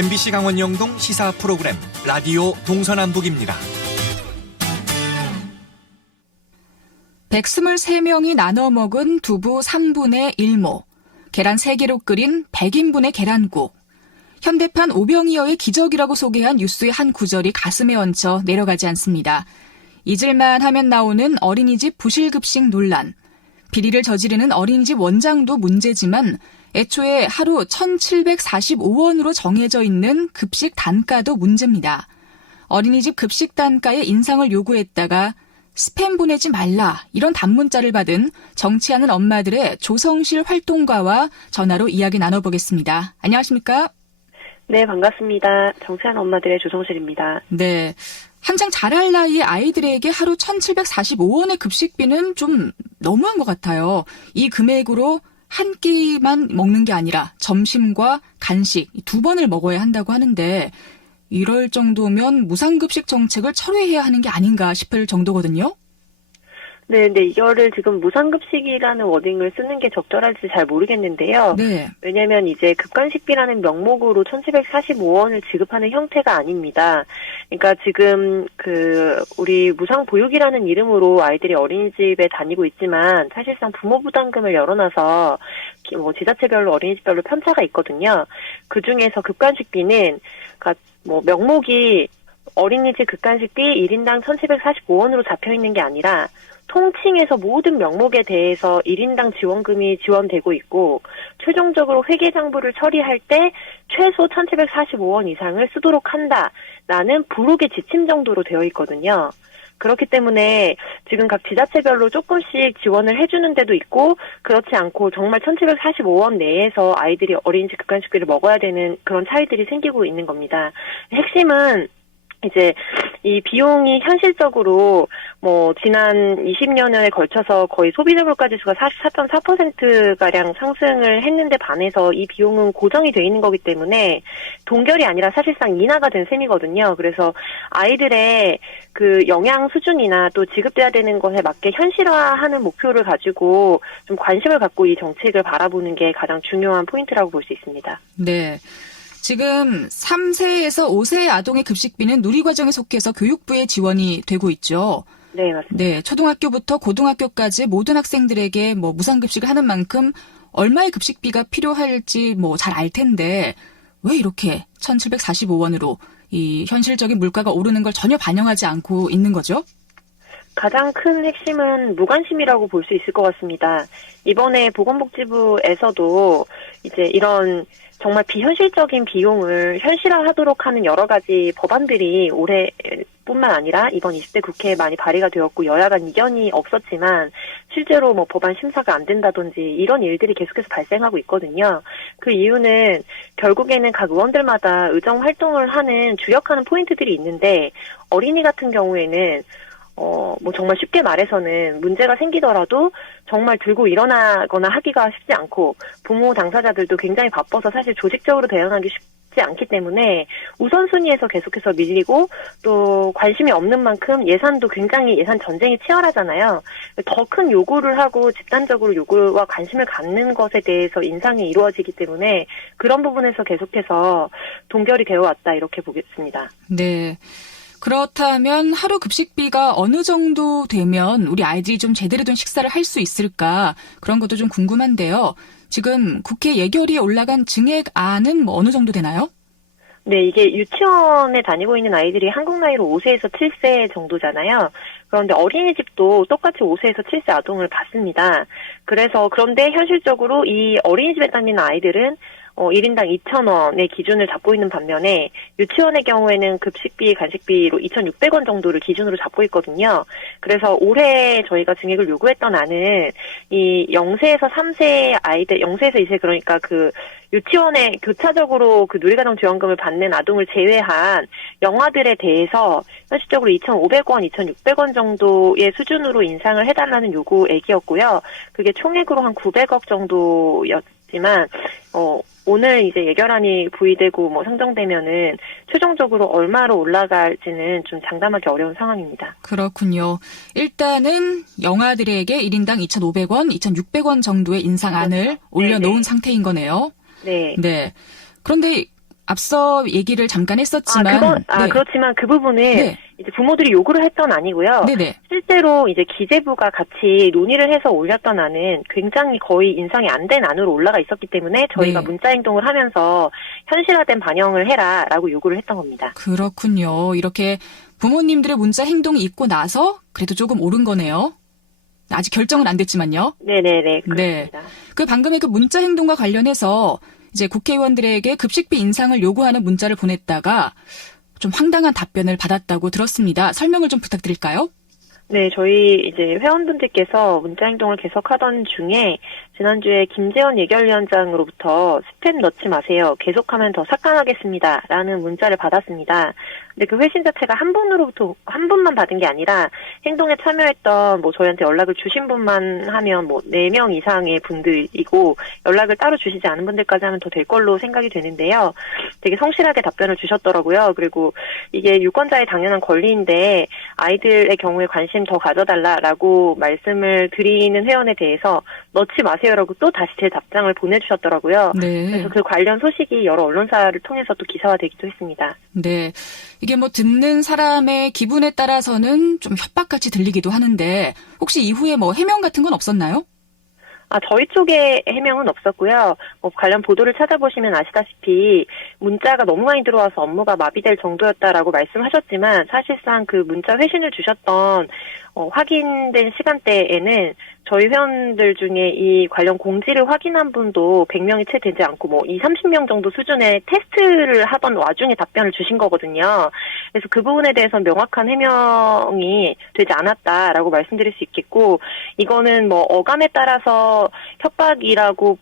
MBC 강원 영동 시사 프로그램 라디오 동서남북입니다. 123명이 나눠 먹은 두부 3분의 1모, 계란 3개로 끓인 100인분의 계란국, 현대판 오병이어의 기적이라고 소개한 뉴스의 한 구절이 가슴에 얹혀 내려가지 않습니다. 잊을만 하면 나오는 어린이집 부실급식 논란, 비리를 저지르는 어린이집 원장도 문제지만 애초에 하루 1,745원으로 정해져 있는 급식 단가도 문제입니다. 어린이집 급식 단가의 인상을 요구했다가 스팸 보내지 말라 이런 단문자를 받은 정치하는 엄마들의 조성실 활동가와 전화로 이야기 나눠보겠습니다. 안녕하십니까? 네, 반갑습니다. 정치하는 엄마들의 조성실입니다. 네, 한창 자랄 나이의 아이들에게 하루 1,745원의 급식비는 좀 너무한 것 같아요. 이 금액으로 한 끼만 먹는 게 아니라 점심과 간식 두 번을 먹어야 한다고 하는데 이럴 정도면 무상급식 정책을 철회해야 하는 게 아닌가 싶을 정도거든요. 네, 근데 이거를 지금 무상급식이라는 워딩을 쓰는 게 적절할지 잘 모르겠는데요. 네. 왜냐면 이제 급간식비라는 명목으로 1,745원을 지급하는 형태가 아닙니다. 그러니까 지금 우리 무상보육이라는 이름으로 아이들이 어린이집에 다니고 있지만 사실상 부모 부담금을 열어놔서 지자체별로 어린이집별로 편차가 있거든요. 그 중에서 급간식비는 명목이 어린이집 급간식비 1인당 1,745원으로 잡혀 있는 게 아니라 통칭해서 모든 명목에 대해서 1인당 지원금이 지원되고 있고 최종적으로 회계장부를 처리할 때 최소 1,745원 이상을 쓰도록 한다라는 부록의 지침 정도로 되어 있거든요. 그렇기 때문에 지금 각 지자체별로 조금씩 지원을 해주는 데도 있고 그렇지 않고 정말 1,745원 내에서 아이들이 어린이집 급간식비를 먹어야 되는 그런 차이들이 생기고 있는 겁니다. 핵심은 이제 이 비용이 현실적으로 지난 20여년에 걸쳐서 거의 소비자 물가지수가 44.4%가량 상승을 했는데 반해서 이 비용은 고정이 돼 있는 거기 때문에 동결이 아니라 사실상 인하가 된 셈이거든요. 그래서 아이들의 그 영양 수준이나 또 지급돼야 되는 것에 맞게 현실화하는 목표를 가지고 좀 관심을 갖고 이 정책을 바라보는 게 가장 중요한 포인트라고 볼 수 있습니다. 네. 지금 3세에서 5세 아동의 급식비는 누리과정에 속해서 교육부에 지원이 되고 있죠. 네, 맞습니다. 네, 초등학교부터 고등학교까지 모든 학생들에게 무상급식을 하는 만큼 얼마의 급식비가 필요할지 잘 알 텐데 왜 이렇게 1,745원으로 이 현실적인 물가가 오르는 걸 전혀 반영하지 않고 있는 거죠? 가장 큰 핵심은 무관심이라고 볼 수 있을 것 같습니다. 이번에 보건복지부에서도 이제 이런 정말 비현실적인 비용을 현실화하도록 하는 여러 가지 법안들이 올해뿐만 아니라 이번 20대 국회에 많이 발의가 되었고 여야 간 이견이 없었지만 실제로 법안 심사가 안 된다든지 이런 일들이 계속해서 발생하고 있거든요. 그 이유는 결국에는 각 의원들마다 의정 활동을 하는 주력하는 포인트들이 있는데 어린이 같은 경우에는 정말 쉽게 말해서는 문제가 생기더라도 정말 들고 일어나거나 하기가 쉽지 않고 부모 당사자들도 굉장히 바빠서 사실 조직적으로 대응하기 쉽지 않기 때문에 우선순위에서 계속해서 밀리고 또 관심이 없는 만큼 예산도 굉장히 예산 전쟁이 치열하잖아요. 더 큰 요구를 하고 집단적으로 요구와 관심을 갖는 것에 대해서 인상이 이루어지기 때문에 그런 부분에서 계속해서 동결이 되어 왔다 이렇게 보겠습니다. 네. 그렇다면 하루 급식비가 어느 정도 되면 우리 아이들이 좀 제대로 된 식사를 할 수 있을까 그런 것도 좀 궁금한데요. 지금 국회 예결위에 올라간 증액안은 어느 정도 되나요? 네, 이게 유치원에 다니고 있는 아이들이 한국 나이로 5세에서 7세 정도잖아요. 그런데 어린이집도 똑같이 5세에서 7세 아동을 받습니다. 그런데 현실적으로 이 어린이집에 다니는 아이들은 1인당 2,000원의 기준을 잡고 있는 반면에 유치원의 경우에는 급식비, 간식비로 2,600원 정도를 기준으로 잡고 있거든요. 그래서 올해 저희가 증액을 요구했던 안은 이 0세에서 3세 아이들, 0세에서 2세 그러니까 유치원에 교차적으로 누리과정 지원금을 받는 아동을 제외한 영아들에 대해서 현실적으로 2,500원, 2,600원 정도의 수준으로 인상을 해달라는 요구액이었고요. 그게 총액으로 한 900억 정도였지만 오늘 이제 예결안이 부의되고 상정되면은 최종적으로 얼마로 올라갈지는 좀 장담하기 어려운 상황입니다. 그렇군요. 일단은 영아들에게 1인당 2,500원, 2,600원 정도의 인상안을 올려놓은 상태인 거네요. 네. 네. 그런데 앞서 얘기를 잠깐 했었지만. 네. 그렇지만 그 부분을 네. 이제 부모들이 요구를 했던 아니고요. 네네. 실제로 이제 기재부가 같이 논의를 해서 올렸던 안은 굉장히 거의 인상이 안 된 안으로 올라가 있었기 때문에 저희가 네. 문자 행동을 하면서 현실화된 반영을 해라라고 요구를 했던 겁니다. 그렇군요. 이렇게 부모님들의 문자 행동이 있고 나서 그래도 조금 오른 거네요. 아직 결정은 안 됐지만요. 네네네. 그렇습니다. 네. 그 방금의 그 문자 행동과 관련해서 이제 국회의원들에게 급식비 인상을 요구하는 문자를 보냈다가 좀 황당한 답변을 받았다고 들었습니다. 설명을 좀 부탁드릴까요? 네, 저희 이제 회원분들께서 문자 행동을 계속하던 중에 지난주에 김재원 예결위원장으로부터 스팸 넣지 마세요. 계속하면 더 삭감하겠습니다. 라는 문자를 받았습니다. 근데 그 회신 자체가 한 분만 받은 게 아니라 행동에 참여했던 저희한테 연락을 주신 분만 하면 4명 이상의 분들이고 연락을 따로 주시지 않은 분들까지 하면 더 될 걸로 생각이 되는데요. 되게 성실하게 답변을 주셨더라고요. 그리고 이게 유권자의 당연한 권리인데 아이들의 경우에 관심 더 가져달라라고 말씀을 드리는 회원에 대해서 넣지 마세요라고 또 다시 제 답장을 보내주셨더라고요. 네. 그래서 그 관련 소식이 여러 언론사를 통해서 또 기사화되기도 했습니다. 네. 이게 듣는 사람의 기분에 따라서는 좀 협박같이 들리기도 하는데 혹시 이후에 해명 같은 건 없었나요? 저희 쪽에 해명은 없었고요. 관련 보도를 찾아보시면 아시다시피 문자가 너무 많이 들어와서 업무가 마비될 정도였다라고 말씀하셨지만 사실상 그 문자 회신을 주셨던 확인된 시간대에는 저희 회원들 중에 이 관련 공지를 확인한 분도 100명이 채 되지 않고 30명 정도 수준의 테스트를 하던 와중에 답변을 주신 거거든요. 그래서 그 부분에 대해서 명확한 해명이 되지 않았다라고 말씀드릴 수 있겠고 이거는 어감에 따라서 협박이라고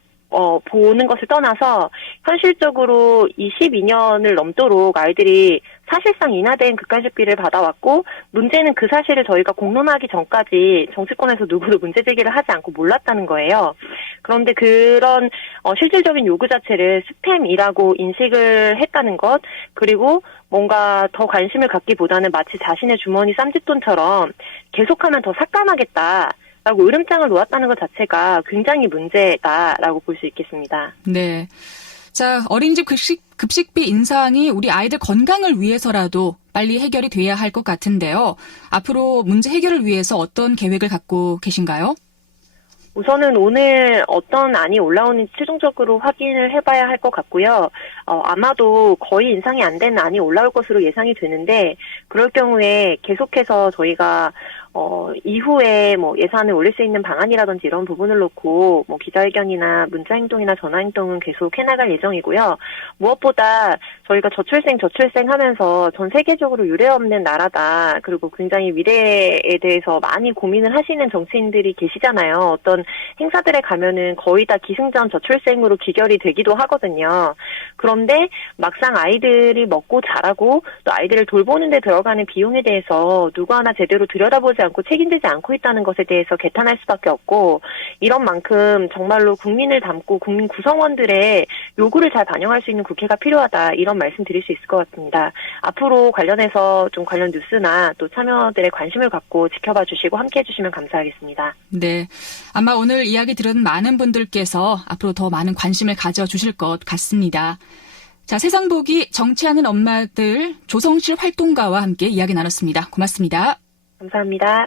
보는 것을 떠나서 현실적으로 22년을 넘도록 아이들이 사실상 인하된 극간식비를 받아왔고 문제는 그 사실을 저희가 공론하기 전까지 정치권에서 누구도 문제 제기를 하지 않고 몰랐다는 거예요. 그런데 그런 실질적인 요구 자체를 스팸이라고 인식을 했다는 것 그리고 뭔가 더 관심을 갖기보다는 마치 자신의 주머니 쌈짓돈처럼 계속하면 더 삭감하겠다. 라고 으름장을 놓았다는 것 자체가 굉장히 문제다라고 볼 수 있겠습니다. 네. 자, 어린이집 급식비 인상이 우리 아이들 건강을 위해서라도 빨리 해결이 돼야 할 것 같은데요. 앞으로 문제 해결을 위해서 어떤 계획을 갖고 계신가요? 우선은 오늘 어떤 안이 올라오는지 최종적으로 확인을 해봐야 할 것 같고요. 아마도 거의 인상이 안 되는 안이 올라올 것으로 예상이 되는데 그럴 경우에 계속해서 저희가 이후에 예산을 올릴 수 있는 방안이라든지 이런 부분을 놓고 기자회견이나 문자 행동이나 전화 행동은 계속 해나갈 예정이고요. 무엇보다 저희가 저출생 하면서 전 세계적으로 유례없는 나라다. 그리고 굉장히 미래에 대해서 많이 고민을 하시는 정치인들이 계시잖아요. 어떤 행사들에 가면은 거의 다 기승전 저출생으로 기결이 되기도 하거든요. 그런데 막상 아이들이 먹고 자라고 또 아이들을 돌보는 데 들어가는 비용에 대해서 누구 하나 제대로 들여다보지 않고 책임지지 않고 있다는 것에 대해서 개탄할 수밖에 없고 이런 만큼 정말로 국민을 담고 국민 구성원들의 요구를 잘 반영할 수 있는 국회가 필요하다 이런 말씀 드릴 수 있을 것 같습니다. 앞으로 관련해서 좀 관련 뉴스나 또 참여들의 관심을 갖고 지켜봐 주시고 함께해 주시면 감사하겠습니다. 네, 아마 오늘 이야기 들은 많은 분들께서 앞으로 더 많은 관심을 가져주실 것 같습니다. 자, 세상보기 정치하는 엄마들 조성실 활동가와 함께 이야기 나눴습니다. 고맙습니다. 감사합니다.